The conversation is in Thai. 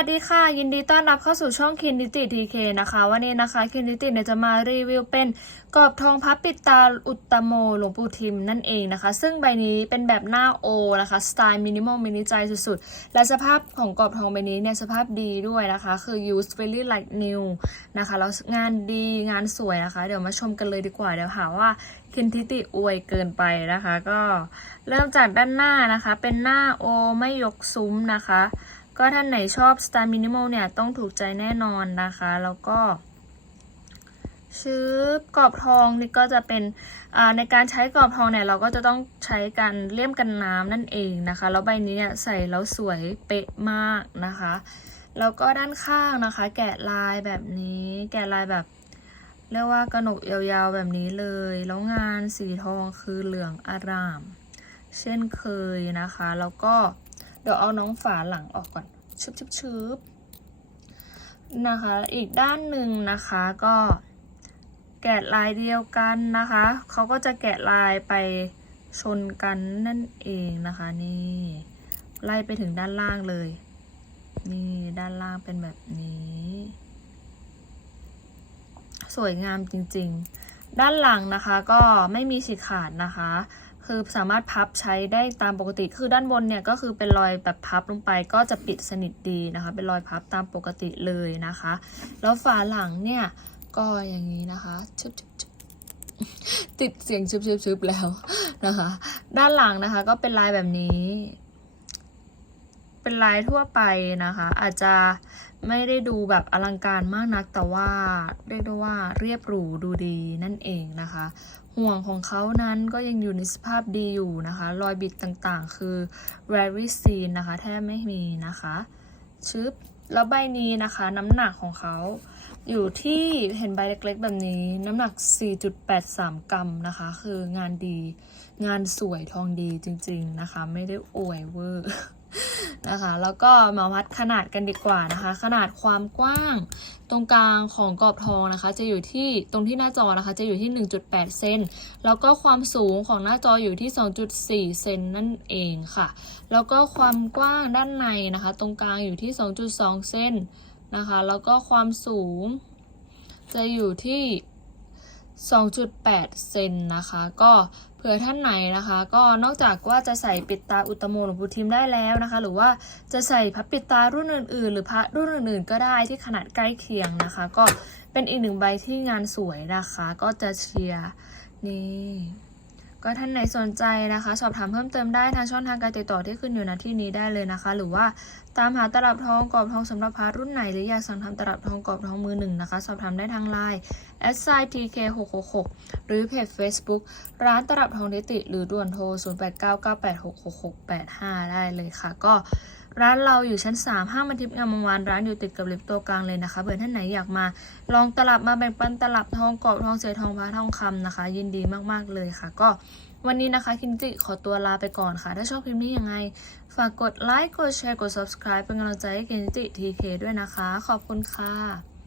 วัสดีค่ะ ยินดีต้อนรับเข้าสู่ช่องคินดิติทีเคนะคะ วันนี้นะคะคินดิติเนี่ยจะมารีวิวเป็นกรอบทองพับปิดตาอุตตโมหลวงปู่ทิมนั่นเองนะคะ ซึ่งใบนี้เป็นแบบหน้าโอนะคะ สไตล์มินิมอลมินิใจสุดๆ และสภาพของกรอบทองใบนี้เนี่ยสภาพดีด้วยนะคะ คือ use very like new นะคะ แล้วงานดีงานสวยนะคะ เดี๋ยวมาชมกันเลยดีกว่า เดี๋ยวหาว่าคินทิติอวยเกินไปนะคะ ก็เริ่มจากด้านหน้านะคะ เป็นหน้าโอไม่ยกซุ้มนะคะ ก็ท่านไหนชอบสไตล์มินิมอลเนี่ยต้องถูกใจแน่นอนนะคะ แล้วก็ชื้อกรอบทองนี่ก็จะเป็นอ่าในการใช้กรอบทองเนี่ยเราก็จะต้องใช้การเลี่ยมกันน้ำนั่นเองนะคะ แล้วใบนี้เนี่ยใส่แล้วสวยเป๊ะมากนะคะ แล้วก็ด้านข้างนะคะ แกะลายแบบนี้ แกะลายแบบเรียกว่ากระหนกยาวๆแบบนี้เลย แล้วงานสีทองคือเหลืองอาราม เช่นเคยนะคะ แล้วก็ เดี๋ยวเอาน้องฝาหลังออกก่อนชึบชึบชึบนะคะ อีกด้านหนึ่งนะคะก็แกะลายเดียวกันนะคะ เขาก็จะแกะลายไปชนกันนั่นเองนะคะ นี่ ไล่ไปถึงด้านล่างเลย นี่ด้านล่างเป็นแบบนี้ สวยงามจริงๆ ด้านหลังนะคะก็ไม่มีฉีกขาดนะคะ คือสามารถพับใช้ได้ตามปกติ คือด้านบนเนี่ยก็คือเป็นรอยแบบพับลงไปก็จะปิดสนิทดีนะคะ เป็นรอยพับตามปกติเลยนะคะ แล้วฝาหลังเนี่ยก็อย่างนี้นะคะชึบชึบชึบติดเสียงชึบชึบชึบแล้วนะคะ ด้านหลังนะคะก็เป็นลายแบบนี้ เป็นลายทั่วไปนะคะ อาจจะ ไม่ได้ดูแบบอลังการมากนักแต่ว่าเรียกได้ว่าเรียบหรูดูดีนั่นเองนะคะ ห่วงของเขานั้นก็ยังอยู่ในสภาพดีอยู่นะคะ รอยบิดต่างๆ คือ very thin นะคะ แทบไม่มีนะคะชึบแล้วใบนี้นะคะน้ำหนักของเขาอยู่ที่เห็นใบเล็กๆแบบนี้น้ำหนัก 4.83 กรัมนะคะ คืองานดีงานสวยทองดีจริงๆนะคะ ไม่ได้อวยเวอร์ นะคะ แล้วก็มาวัดขนาดกันดีกว่านะคะ ขนาดความกว้าง ตรงกลางของกรอบทองนะคะ จะอยู่ที่ตรงที่หน้าจอนะคะ จะอยู่ที่ 1.8 เซนแล้วก็ความสูงของหน้าจออยู่ที่ 2.4 เซนนั่นเองค่ะ แล้วก็ความกว้างด้านในนะคะ ตรงกลางอยู่ที่ 2.2 เซนนะคะ แล้วก็ความสูง จะอยู่ที่ 2.8 เซนนะคะ ก็ เผื่อท่านไหนนะคะ ก็นอกจากว่าจะใส่ปิดตาอุตโมหลวงปู่ทิมได้แล้วนะคะ หรือว่าจะใส่พระปิดตารุ่นอื่น ๆ หรือพระรุ่นอื่น ๆ ก็ได้ที่ขนาดใกล้เคียงนะคะ ก็เป็นอีกหนึ่งใบที่งานสวยนะคะ ก็จะเชียร์นี่ ก็ท่านไหนสนใจนะคะ สอบถามเพิ่มเติมได้ทางช่องทางการติดต่อที่ขึ้นอยู่ณที่นี้ได้เลยนะคะ หรือว่าตามหาตลับทองกรอบทองสำหรับพารุ่นไหน หรืออยากสั่งทำตลับทองกรอบทองมือหนึ่งนะคะ สอบถามได้ทางไลน์ s i t k 6 6 6หรือเพจ Facebook ร้านตลับทองนิติ หรือด่วนโทร 0 8 9 9 8 6 6 6 8 5 ได้เลยค่ะ ก็ ร้านเราอยู่ชั้น 3 ห้างมันทิพย์งามวงวานร้านอยู่ติดกับลิฟต์ตัวกลางเลยนะคะเผื่อท่านไหนอยากมา ลองตลับมาแบ่งปันตลับทองกรอบทองเสียทองพระทองคำนะคะ ยินดีมากๆเลยค่ะ ก็วันนี้นะคะคินจิขอตัวลาไปก่อนค่ะ ถ้าชอบคลิปนี้ยังไง ฝากกดไลค์กดแชร์กด subscribe เป็นกำลังใจให้คินจิทีเคด้วยนะคะ ขอบคุณค่ะ